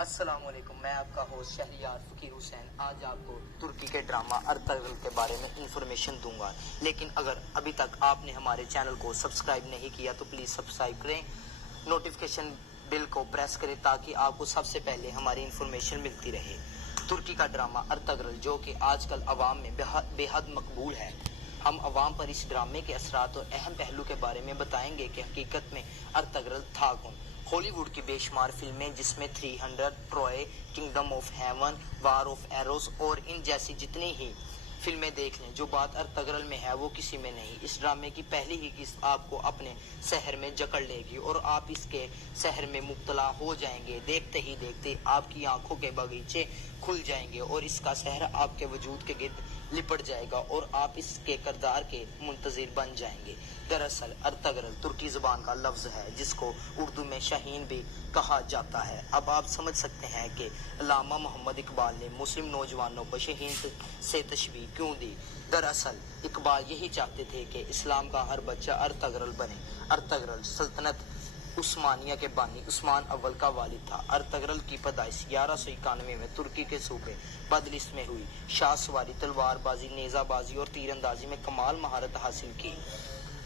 السلام علیکم، میں آپ کا ہوسٹ شہریار فقیر حسین آج آپ کو ترکی کے ڈرامہ ارطغرل کے بارے میں انفارمیشن دوں گا، لیکن اگر ابھی تک آپ نے ہمارے چینل کو سبسکرائب نہیں کیا تو پلیز سبسکرائب کریں، نوٹیفیکیشن بیل کو پریس کریں تاکہ آپ کو سب سے پہلے ہماری انفارمیشن ملتی رہے۔ ترکی کا ڈرامہ ارطغرل جو کہ آج کل عوام میں بے حد مقبول ہے، ہم عوام پر اس ڈرامے کے اثرات اور اہم پہلو کے بارے میں بتائیں گے کہ حقیقت میں ارطغرل تھا کون۔ ہالی ووڈ کی بے شمار فلمیں جس میں 300، Troy, Kingdom of Heaven, War of Arrows اور ان جیسی جتنی ہی فلمیں دیکھ لیں، جو بات ارطغرل میں ہے وہ کسی میں نہیں۔ اس ڈرامے کی پہلی ہی قسط آپ کو اپنے سحر میں جکڑ لے گی اور آپ اس کے سحر میں مبتلا ہو جائیں گے۔ دیکھتے ہی دیکھتے آپ کی آنکھوں کے باغیچے کھل جائیں گے اور اس کا سحر آپ کے وجود کے گرد لپٹ جائے گا اور آپ اس کے کردار کے منتظر بن جائیں گے۔ دراصل ارطغرل ترکی زبان کا لفظ ہے جس کو اردو میں شاہین بھی کہا جاتا ہے۔ اب آپ سمجھ سکتے ہیں کہ علامہ محمد اقبال نے مسلم نوجوانوں کو شاہین سے تشبیہ کیوں دی۔ دراصل اقبال یہی چاہتے تھے کہ اسلام کا ہر بچہ ارطغرل بنے۔ ارطغرل سلطنت عثمانیہ کے بانی عثمان اول کا والد تھا۔ ارطغرل کی پیدائش 1191 میں ترکی کے صوبے بدلس میں ہوئی۔ شاہ سواری، تلوار بازی، نیزہ بازی اور تیر اندازی میں کمال مہارت حاصل کی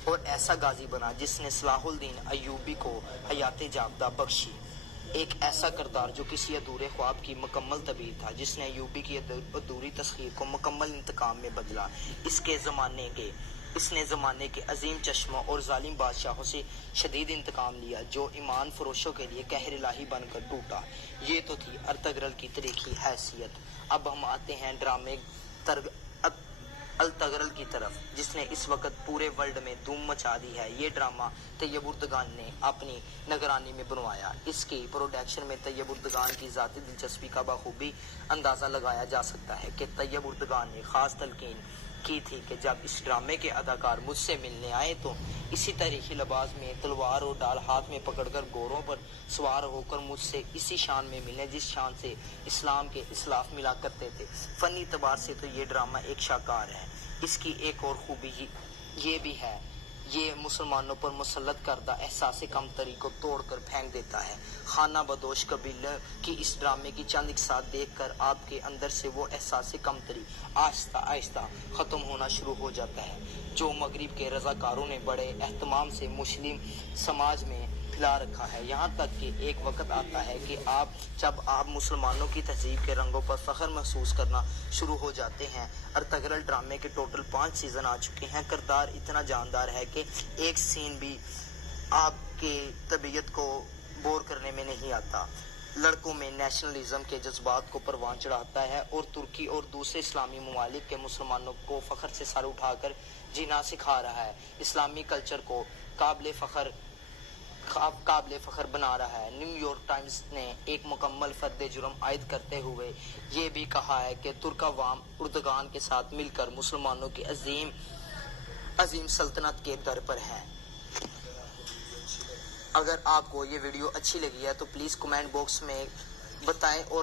اور ایسا غازی بنا جس نے صلاح الدین ایوبی کو حیات جاودہ بخشی۔ ایک ایسا کردار جو کسی ادھورے خواب کی مکمل تعبیر تھا جس نے ایوبی کی ادھوری تسخیر کو مکمل انتقام میں بدلا۔ اس نے زمانے کے عظیم چشموں اور ظالم بادشاہوں سے شدید انتقام لیا جو ایمان فروشوں کے لیے قہر الہی بن کر ٹوٹا۔ یہ تو تھی ارطغرل کی تاریخی حیثیت۔ اب ہم آتے ہیں ڈرامے ارطغرل کی طرف جس نے اس وقت پورے ورلڈ میں دھوم مچا دی ہے۔ یہ ڈرامہ طیب اردگان نے اپنی نگرانی میں بنوایا۔ اس کی پروڈکشن میں طیب اردگان کی ذاتی دلچسپی کا بخوبی اندازہ لگایا جا سکتا ہے کہ طیب اردگان نے خاص تلقین کی تھی کہ جب اس ڈرامے کے اداکار مجھ سے ملنے آئے تو اسی تاریخی لباس میں تلوار اور ڈال ہاتھ میں پکڑ کر گھوڑوں پر سوار ہو کر مجھ سے اسی شان میں ملے جس شان سے اسلام کے اسلاف ملا کرتے تھے۔ فنی اعتبار سے تو یہ ڈرامہ ایک شاہکار ہے۔ اس کی ایک اور خوبی یہ بھی ہے یہ مسلمانوں پر مسلط کردہ احساس کمتری کو توڑ کر پھینک دیتا ہے۔ خانہ بدوش قبیلے کی اس ڈرامے کی چند اقساط دیکھ کر آپ کے اندر سے وہ احساس کمتری آہستہ آہستہ ختم ہونا شروع ہو جاتا ہے جو مغرب کے رضاکاروں نے بڑے اہتمام سے مسلم سماج میں پھیلا رکھا ہے۔ یہاں تک کہ ایک وقت آتا ہے کہ جب آپ مسلمانوں کی تہذیب کے رنگوں پر فخر محسوس کرنا شروع ہو جاتے ہیں۔ ارطغرل ڈرامے کے ٹوٹل 5 سیزن آ چکے ہیں۔ کردار اتنا جاندار ہے کہ ایک سین بھی آپ کی طبیعت کو بور کرنے میں نہیں آتا۔ لڑکوں میں نیشنلزم کے جذبات کو پروان چڑھاتا ہے اور ترکی اور دوسرے اسلامی ممالک کے مسلمانوں کو فخر سے سر اٹھا کر جینا سکھا رہا ہے۔ اسلامی کلچر کو قابل فخر بنا رہا ہے۔ نیو یارک ٹائمز نے ایک مکمل فرد جرم عائد کرتے ہوئے یہ بھی کہا ہے کہ ترک عوام اردگان کے ساتھ مل کر مسلمانوں کی عظیم سلطنت کے در پر ہے۔ اگر آپ کو یہ ویڈیو اچھی لگی ہے تو پلیز کمنٹ باکس میں بتائیں اور